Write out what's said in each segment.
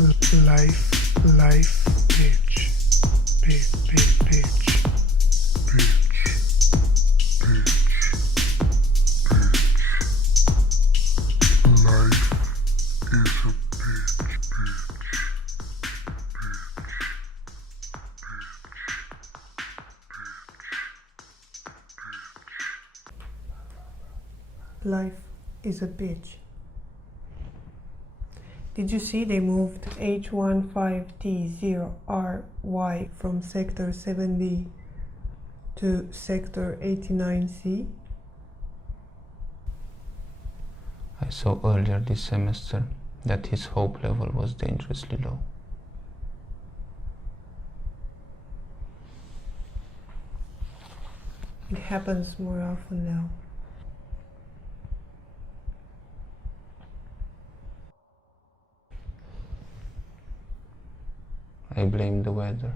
life, bitch, bitch, bitch, bitch, bitch, bitch, bitch. Life is a bitch, bitch, bitch. Life is a bitch. Did you see they moved H15T0RY from sector 7B to sector 89C? I saw earlier this semester that his hope level was dangerously low. It happens more often now. I blame the weather.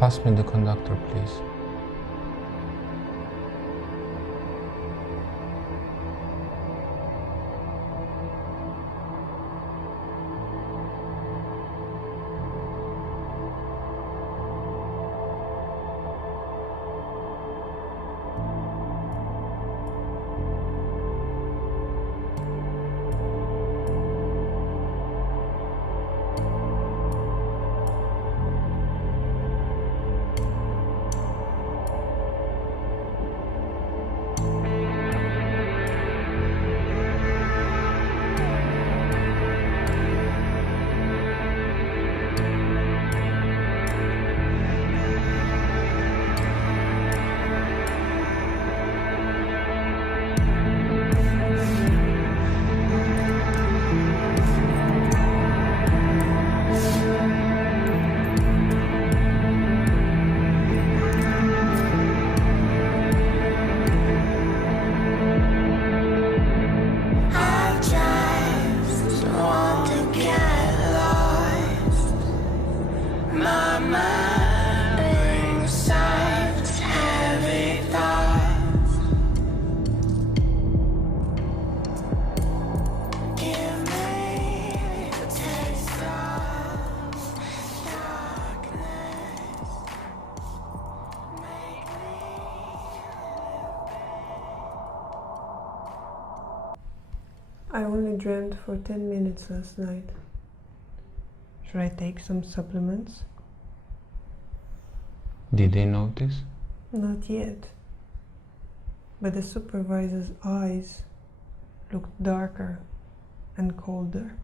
Pass me the conductor, please. I only dreamt for 10 minutes last night. Should I take some supplements? Did they notice? Not yet. But the supervisor's eyes looked darker and colder.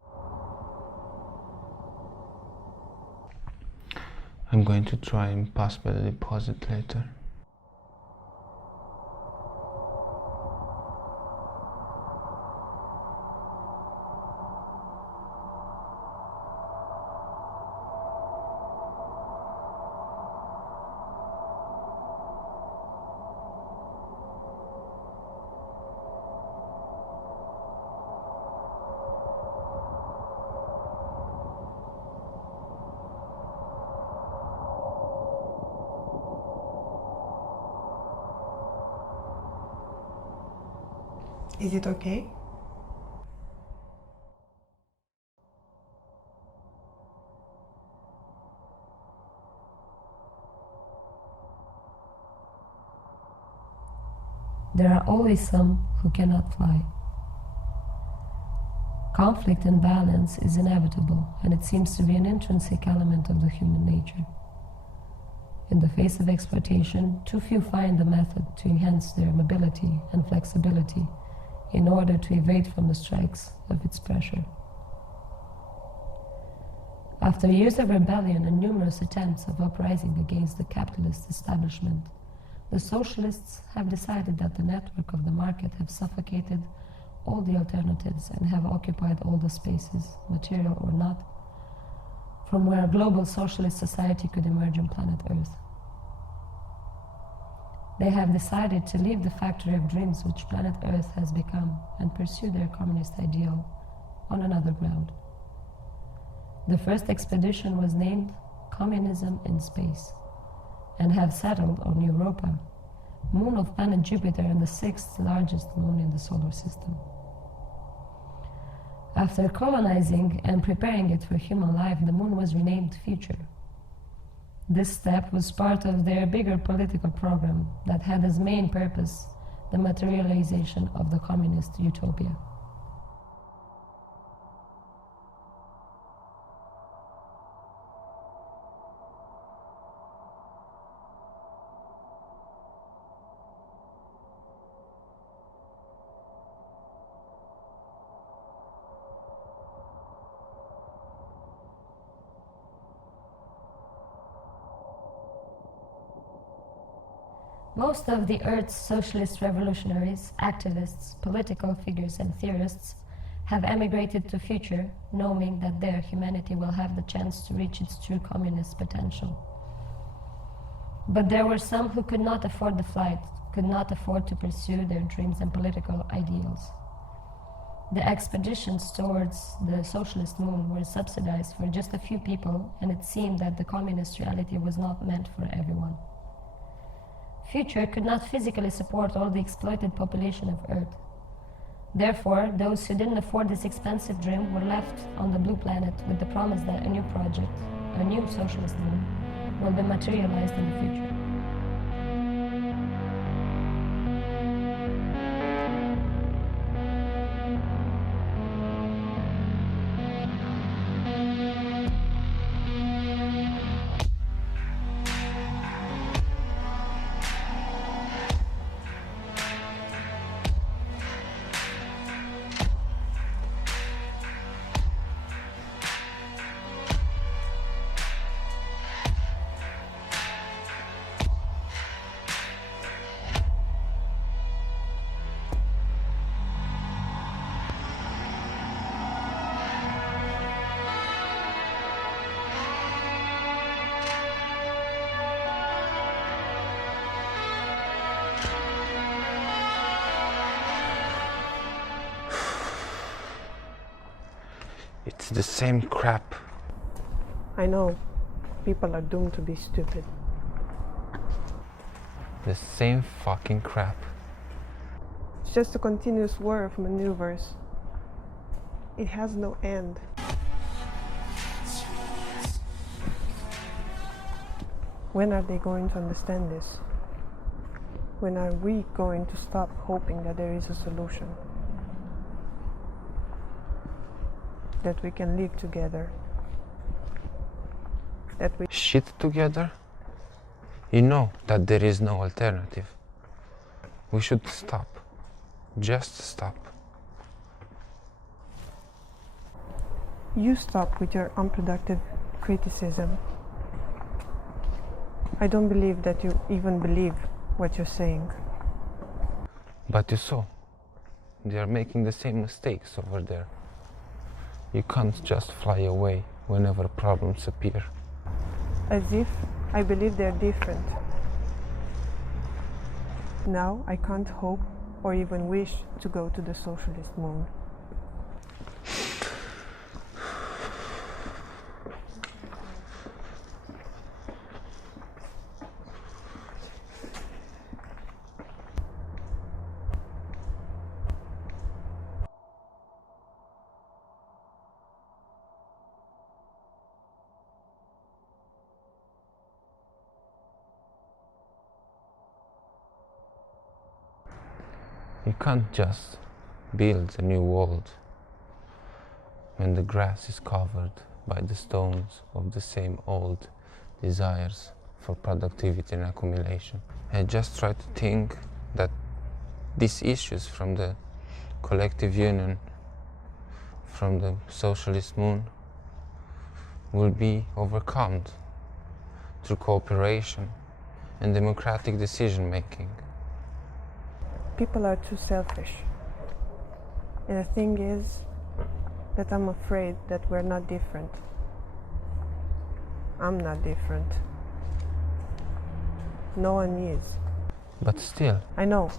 I'm going to try and pass by the deposit later. Is it okay? There are always some who cannot fly. Conflict and violence is inevitable, and it seems to be an intrinsic element of the human nature. In the face of exploitation, too few find a method to enhance their mobility and flexibility in order to evade from the strikes of its pressure. After years of rebellion and numerous attempts of uprising against the capitalist establishment, The socialists have decided that the network of the market have suffocated all the alternatives and have occupied all the spaces, material or not, from where a global socialist society could emerge on planet Earth. They have decided to leave the factory of dreams which planet Earth has become and pursue their communist ideal on another ground. The first expedition was named Communism in Space and have settled on Europa, moon of planet Jupiter and the sixth largest moon in the solar system. After colonizing and preparing it for human life, the moon was renamed Future. This step was part of their bigger political program that had as main purpose the materialization of the communist utopia. Most of the Earth's socialist revolutionaries, activists, political figures and theorists have emigrated to Future, knowing that there humanity will have the chance to reach its true communist potential. But there were some who could not afford the flight, could not afford to pursue their dreams and political ideals. The expeditions towards the Socialist Moon were subsidized for just a few people, and it seemed that the communist reality was not meant for everyone. Future could not physically support all the exploited population of Earth. Therefore, those who didn't afford this expensive dream were left on the blue planet with the promise that a new project, a new socialist moon, will be materialized in the future. It's the same crap. I know. People are doomed to be stupid. The same fucking crap. It's just a continuous war of maneuvers. It has no end. When are they going to understand this? When are we going to stop hoping that there is a solution? That we can live together. That we Shit together? You know that there is no alternative. We should stop. Just stop. You stop with your unproductive criticism. I don't believe that you even believe what you're saying. But you saw, they are making the same mistakes over there. You can't just fly away whenever problems appear. As if I believe they're different. Now I can't hope or even wish to go to the Socialist Moon. You can't just build a new world when the grass is covered by the stones of the same old desires for productivity and accumulation. I just try to think that these issues from the collective union, from the Socialist Moon, will be overcome through cooperation and democratic decision making. People are too selfish. And the thing is that I'm afraid that we're not different. I'm not different. No one is. But still, I know,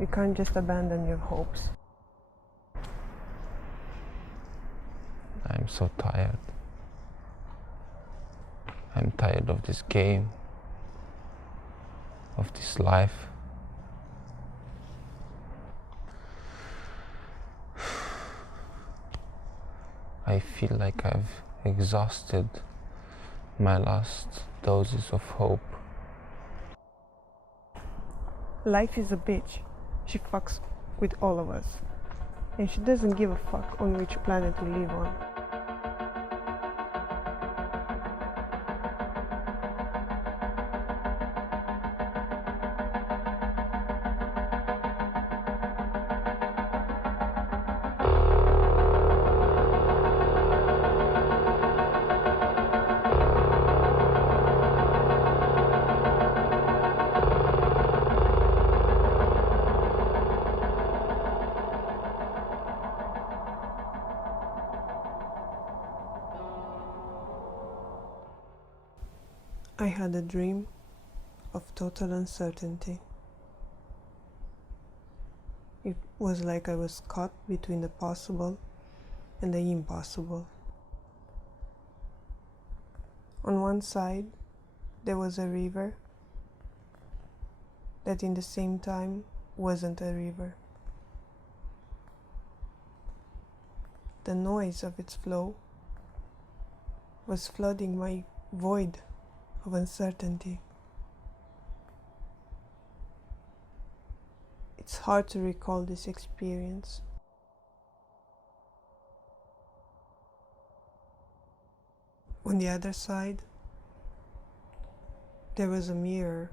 you can't just abandon your hopes. I'm so tired. I'm tired of this game, of this life. I feel like I've exhausted my last doses of hope. Life is a bitch. She fucks with all of us. And she doesn't give a fuck on which planet we live on. I had a dream of total uncertainty. It was like I was caught between the possible and the impossible. On one side, there was a river that in the same time wasn't a river. The noise of its flow was flooding my void of uncertainty. It's hard to recall this experience. On the other side, there was a mirror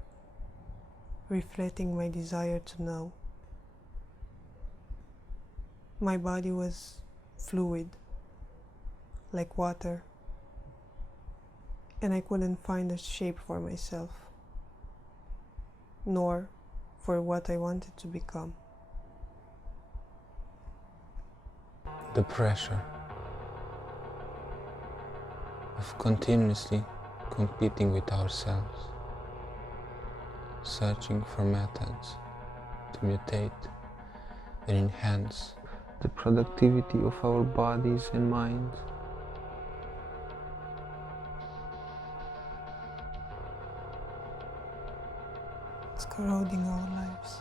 reflecting my desire to know. My body was fluid, like water, and I couldn't find a shape for myself, nor for what I wanted to become. The pressure of continuously competing with ourselves, searching for methods to mutate and enhance the productivity of our bodies and minds. It's corroding our lives.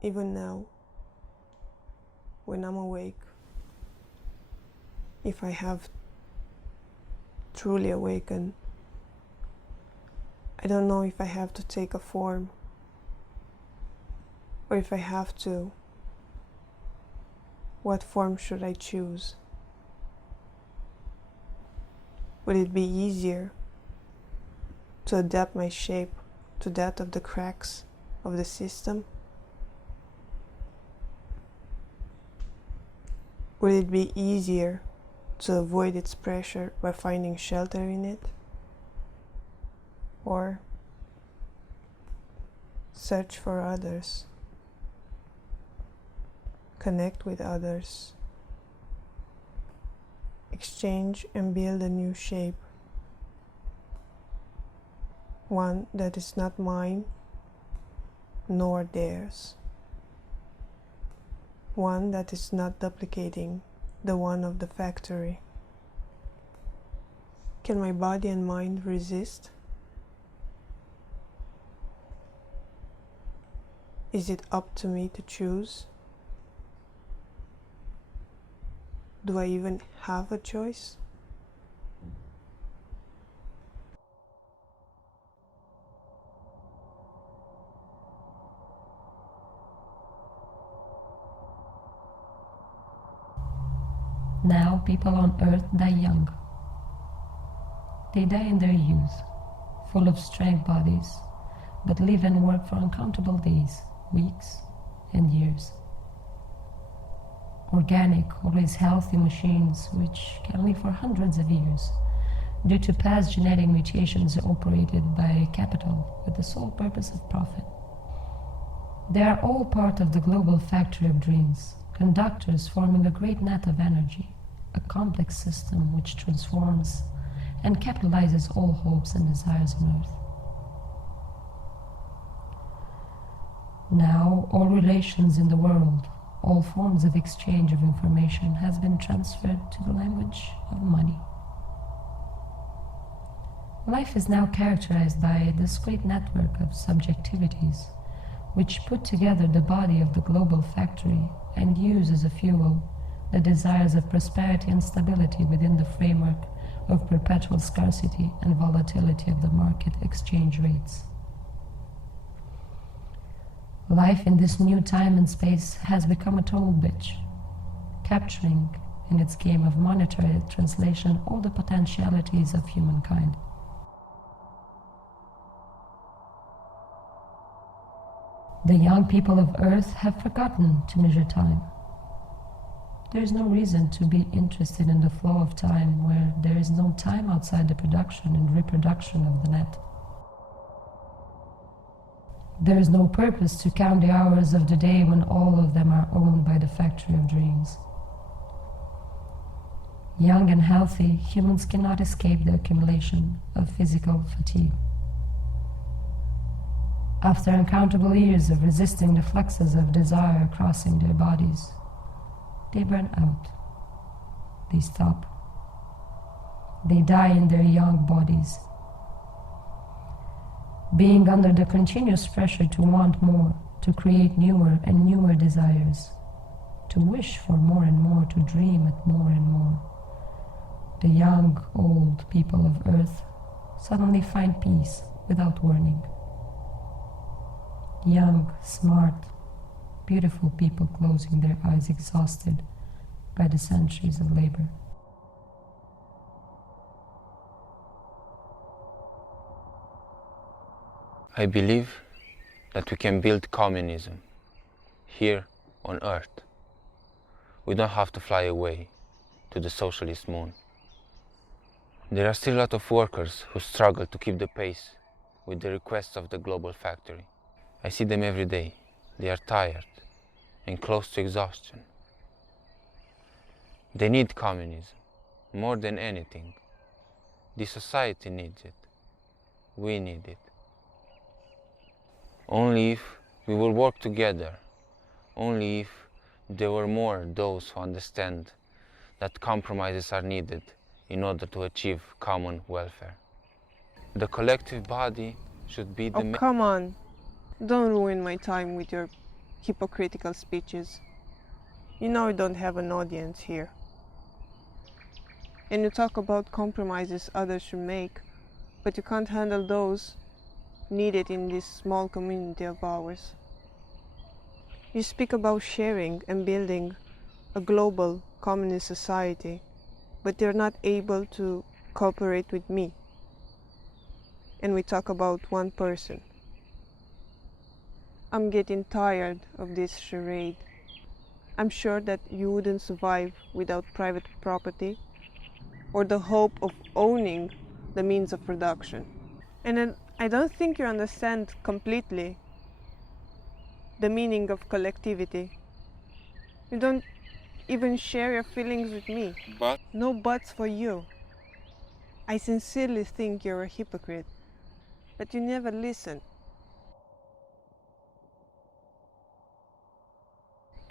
Even now, when I'm awake, if I have truly awakened, I don't know if I have to take a form, or if I have to, what form should I choose? Would it be easier to adapt my shape to that of the cracks of the system? Would it be easier to avoid its pressure by finding shelter in it? Or search for others, connect with others, exchange and build a new shape, one that is not mine nor theirs, one that is not duplicating the one of the factory. Can my body and mind resist? Is it up to me to choose? Do I even have a choice? Now people on Earth die young. They die in their youth, full of strength bodies, but live and work for uncountable days, weeks, and years. Organic, always healthy machines which can live for hundreds of years due to past genetic mutations operated by capital with the sole purpose of profit. They are all part of the global factory of dreams, conductors forming a great net of energy, a complex system which transforms and capitalizes all hopes and desires on Earth. Now, all relations in the world, all forms of exchange of information has been transferred to the language of money. Life is now characterized by a discrete network of subjectivities which put together the body of the global factory and use as a fuel the desires of prosperity and stability within the framework of perpetual scarcity and volatility of the market exchange rates. Life in this new time and space has become a total bitch, capturing in its game of monetary translation all the potentialities of humankind. The young people of Earth have forgotten to measure time. There is no reason to be interested in the flow of time where there is no time outside the production and reproduction of the net. There is no purpose to count the hours of the day when all of them are owned by the factory of dreams. Young and healthy, humans cannot escape the accumulation of physical fatigue. After uncountable years of resisting the fluxes of desire crossing their bodies, they burn out. They stop. They die in their young bodies. Being under the continuous pressure to want more, to create newer and newer desires, to wish for more and more, to dream at more and more, the young, old people of Earth suddenly find peace without warning. Young, smart, beautiful people closing their eyes exhausted by the centuries of labor. I believe that we can build communism here on Earth. We don't have to fly away to the Socialist Moon. There are still a lot of workers who struggle to keep the pace with the requests of the global factory. I see them every day. They are tired and close to exhaustion. They need communism more than anything. The society needs it. We need it. Only if we will work together, only if there were more those who understand that compromises are needed in order to achieve common welfare. The collective body should be the... Oh, come on. Don't ruin my time with your hypocritical speeches. You know you don't have an audience here. And you talk about compromises others should make, but you can't handle those needed in this small community of ours. You speak about sharing and building a global communist society, but you're not able to cooperate with me. And we talk about one person. I'm getting tired of this charade. I'm sure that you wouldn't survive without private property or the hope of owning the means of production. And I don't think you understand completely the meaning of collectivity. You don't even share your feelings with me. But No buts for you. I sincerely think you're a hypocrite, but you never listen.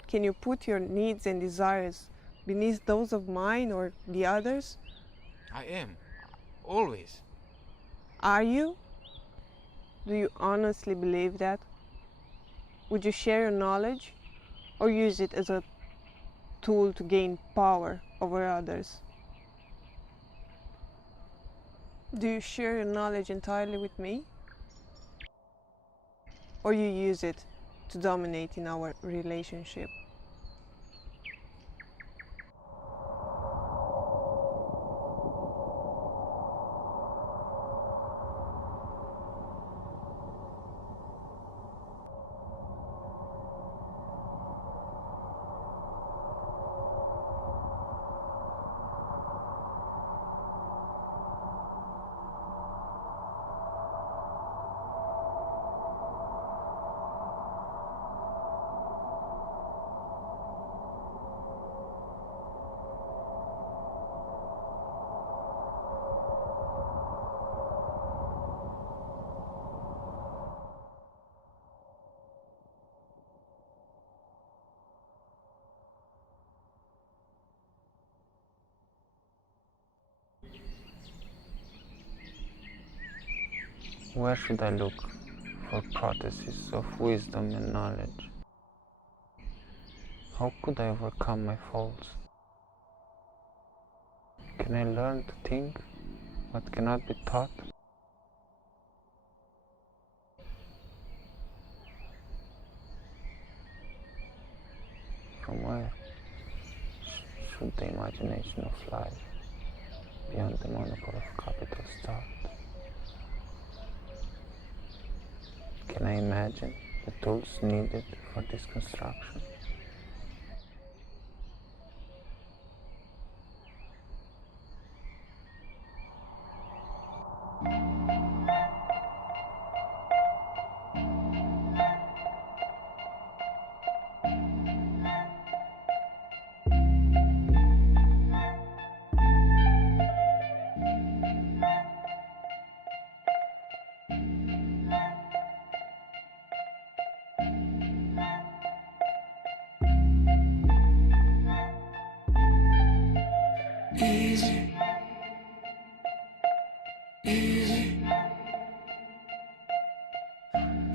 Can you put your needs and desires beneath those of mine or the others? I am, always. Are you? Do you honestly believe that? Would you share your knowledge or use it as a tool to gain power over others? Do you share your knowledge entirely with me? Or you use it to dominate in our relationship? Where should I look for protheses of wisdom and knowledge? How could I overcome my faults? Can I learn to think what cannot be taught? From where should the imagination of life, beyond the monopoly of capital, start? Can I imagine the tools needed for this construction? Easy, easy.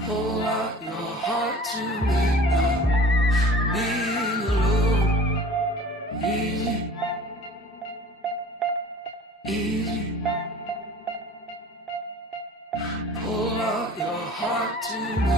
Pull out your heart to make up being alone. Easy, easy. Pull out your heart to make